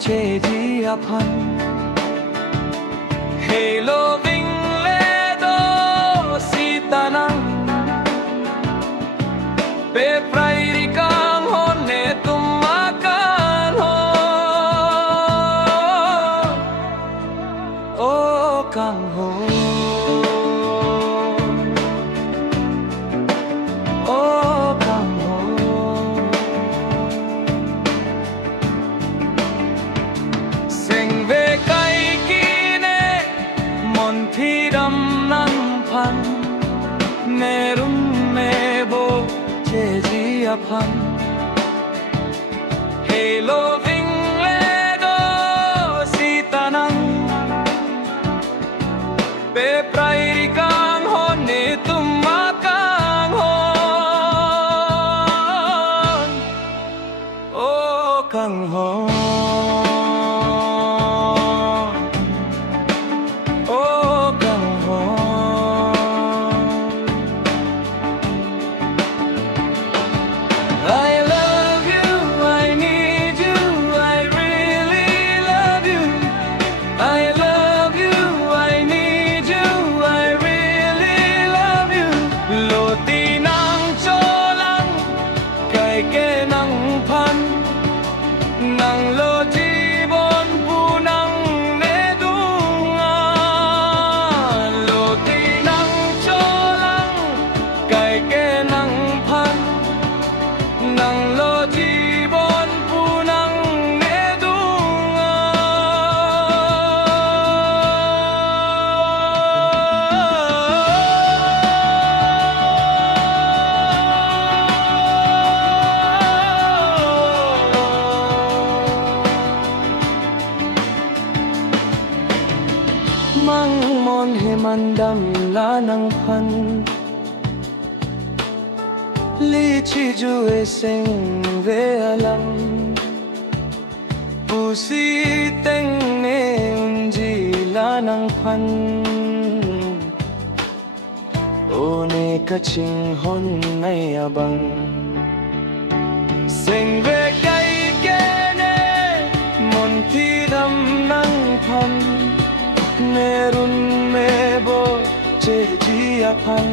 chế di apan Hello vinh lê đô si tanang Pe prai di kang hon ne tumakan ho O kang ho O kang ho Sing về cây kine mon thi đâm nang pan me rum me bo che di apan Hello vinh lê đô si tanang Pe prai di kang hon ne tumakang hon O kang hon O kang hon I love you, I need you, I really love you I love you, I need you, I really love you Lo ti nang cho lang, kai ke nang pan Nang lo chi bon pu nang ne dunga Lo ti nang cho lang, kai ke nang pan Nang lo chi bon pu nang ne dunga Mang mon he mandam la nang pan Li chi ju e sing ve alam Pu si teng ne unji la nang pan O ne ka ching hon nai abang Sing ve kai ke ne mon thi dam nang pan Ne run me bo che ji apan